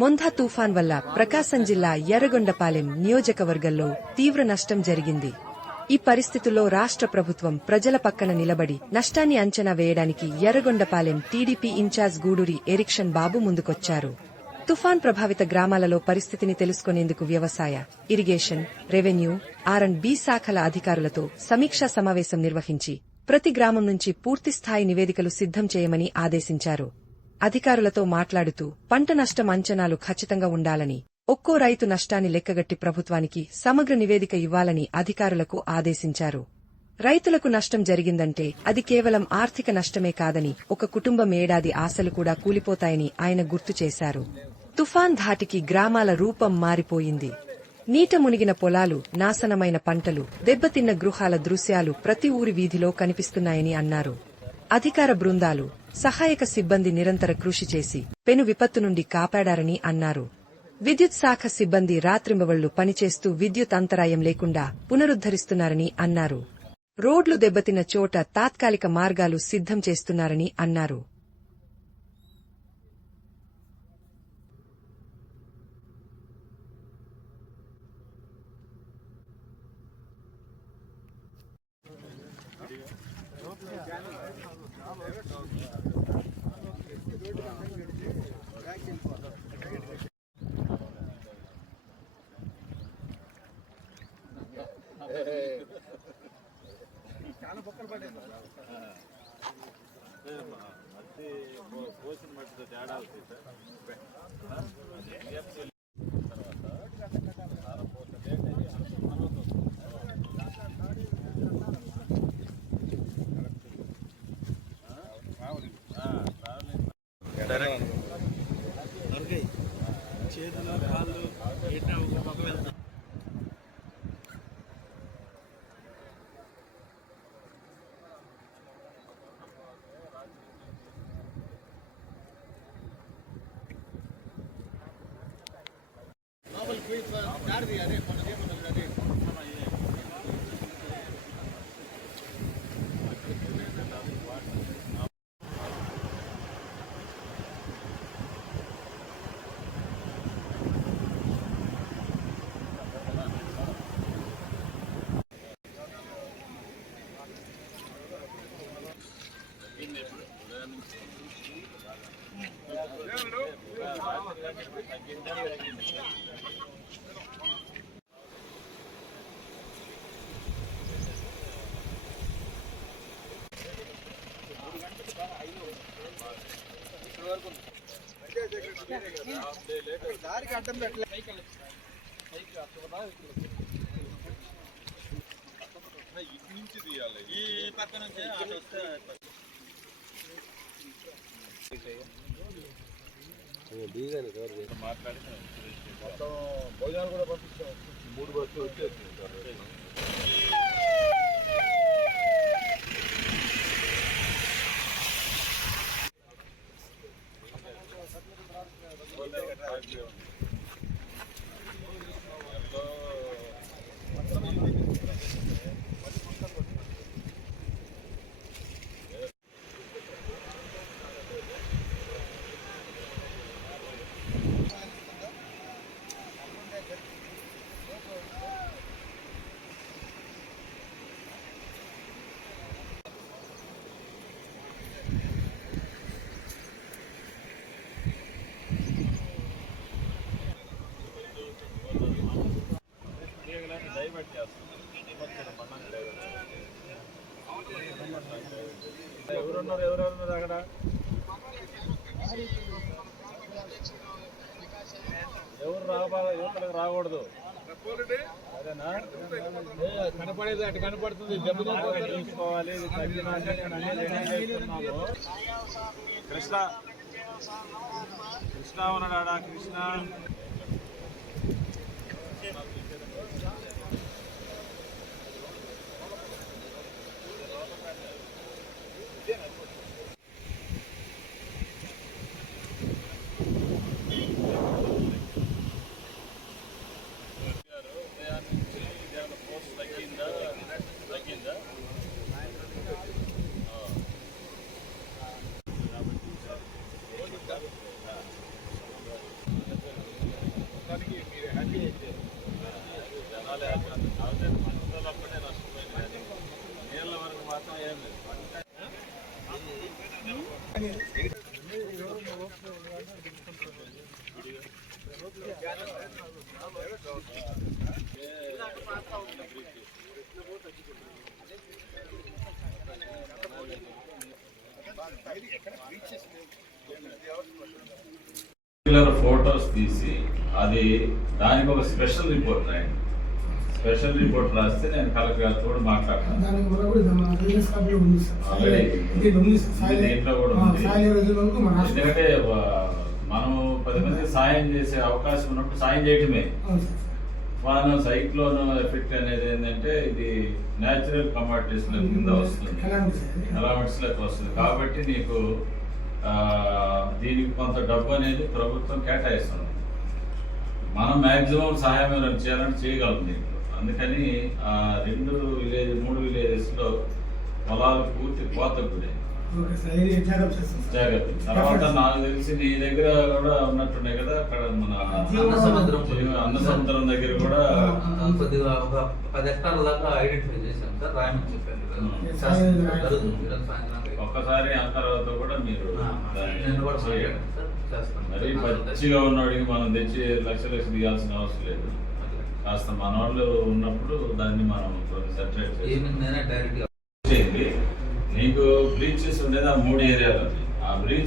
మొంథా తుఫాన్ వల్ల ప్రకాశం జిల్లా యర్రగొండపాలెం నియోజకవర్గంలో తీవ్ర నష్టం జరిగింది. ఈ పరిస్థితుల్లో రాష్ట్ర ప్రభుత్వం ప్రజల పక్కన నిలబడి నష్టాన్ని అంచనా వేయడానికి యర్రగొండపాలెం టీడీపీ ఇన్ఛార్జ్ గూడూరి ఎరిక్షన్ బాబు ముందుకొచ్చారు. తుఫాన్ ప్రభావిత గ్రామాలలో పరిస్థితిని తెలుసుకునేందుకు వ్యవసాయ, ఇరిగేషన్, రెవెన్యూ, ఆర్&బి శాఖల అధికారులతో సమీక్షా సమావేశం నిర్వహించి ప్రతి గ్రామం నుంచి పూర్తిస్థాయి నివేదికలు సిద్ధం చేయమని ఆదేశించారు. అధికారులతో మాట్లాడుతూ పంట నష్టం అంచనాలు ఖచ్చితంగా ఉండాలని, ఒక్కో రైతు నష్టాన్ని లెక్కగట్టి ప్రభుత్వానికి సమగ్ర నివేదిక ఇవ్వాలని అధికారులకు ఆదేశించారు. రైతులకు నష్టం జరిగిందంటే అది కేవలం ఆర్థిక నష్టమే కాదని, ఒక కుటుంబం ఏడాది ఆశలు కూడా కూలిపోతాయని ఆయన గుర్తు చేశారు. తుఫాన్ ధాటికి గ్రామాల రూపం మారిపోయింది. నీట మునిగిన పొలాలు, నాశనమైన పంటలు, దెబ్బతిన్న గృహాల దృశ్యాలు ప్రతి ఊరి వీధిలో కనిపిస్తున్నాయని అన్నారు. అధికార బృందాలు, సహాయక సిబ్బంది నిరంతర కృషి చేసి పెను విపత్తు నుండి కాపాడారని అన్నారు. విద్యుత్ శాఖ సిబ్బంది రాత్రింబవళ్లు పనిచేస్తూ విద్యుత్ అంతరాయం లేకుండా పునరుద్ధరిస్తున్నారని అన్నారు. రోడ్లు దెబ్బతిన్న చోట తాత్కాలిక మార్గాలు సిద్ధం చేస్తున్నారని అన్నారు. చాలా బొక్కలు పడ్డాయి. పోసిన మట్టితో తేడా అవుతుంది సార్. చేతులు కాళ్ళు ఎట్లా ఒక పక్క వెళ్తాం. అదే దారికి అడ్డం పెట్టలే. ఇటు నుంచి తీయాలి, ఈ పక్క నుంచి అటు వస్తే మాట్లాడి మొత్తం భోజనాలు కూడా పంపిస్తాం. 3 బస్సులు వచ్చేసి ఎవరున్నారు అక్కడ? ఎవరు రాకూడదు. అదేనా కనపడేది అటు కనపడుతుంది. తీసుకోవాలి. కృష్ణ ఉన్నాడా? కృష్ణ ఫోటోస్ తీసి అది దానికి ఒక స్పెషల్ రిపోర్ట్ రాయండి. స్పెషల్ రిపోర్ట్ రాస్తే నేను కలెక్టర్ గారితో కూడా మాట్లాడతాను. దానికి కూడా మన బిజినెస్ కార్డులో ఉంది సార్. Already. ఇది ఉంది సార్. ఇది దీంట్లో కూడా ఉంది. సాయి రోజుల వరకు మన రాష్ట్ర ఎందుకంటే మనం 10 మందికి సాయం చేసే అవకాశం ఉన్నప్పుడు సాయం చేయటమే. అవును సార్. మనం సైక్లోన్ ఎఫెక్ట్ అనేది ఏంటంటే ఇది న్యాచురల్ కమాడిటీస్ కింద వస్తుంది, కలామిటీ సార్. అలామెంట్స్ లెక్క వస్తుంది. కాబట్టి నీకు దీనికి కొంత డబ్బు అనేది ప్రభుత్వం కేటాయిస్తుంది. మనం మ్యాక్సిమం సహాయం ఏమైనా చేయాలంటే చేయగలం దీంట్లో. అందుకని 3 విలేజెస్లో పొలాలు పూర్తి కోతకు గురయ్యాయి. Okay sir. ఇది జాగ్రత్త చేస్తాం సార్. జాగ్రత్త. తర్వాత నాకు తెలిసి నీ దగ్గర కూడా ఉన్నట్టున్నాయి కదా అక్కడ మన అన్న సముద్రం దగ్గర కూడా కొద్దిగా ఒక 10 హెక్టార్ల దాకా ఐడెంటిఫై చేశాం సార్. రాయమని చెప్పాను కదా. జరుగుతుంది. ఈరోజు సాయంత్రం ఒక్కసారి ఆ తర్వాత కూడా మీరు నేను కూడా చేయండి. మాట్లాడాను సార్. చేస్తాను. మరి పచ్చిగా ఉన్నవాడికి మనం తెచ్చి లక్షలు దిగాల్సిన అవసరం లేదు. కాస్త మన వాళ్ళు ఉన్నప్పుడు దాన్ని మనం సెటరేట్ ఈవినింగ్ నేనే డైరెక్ట్గా చేయండి. నీకు బ్లీచెస్ ఉండేది ఆ 3 ఏరియాలో. ఆ బ్లీచ్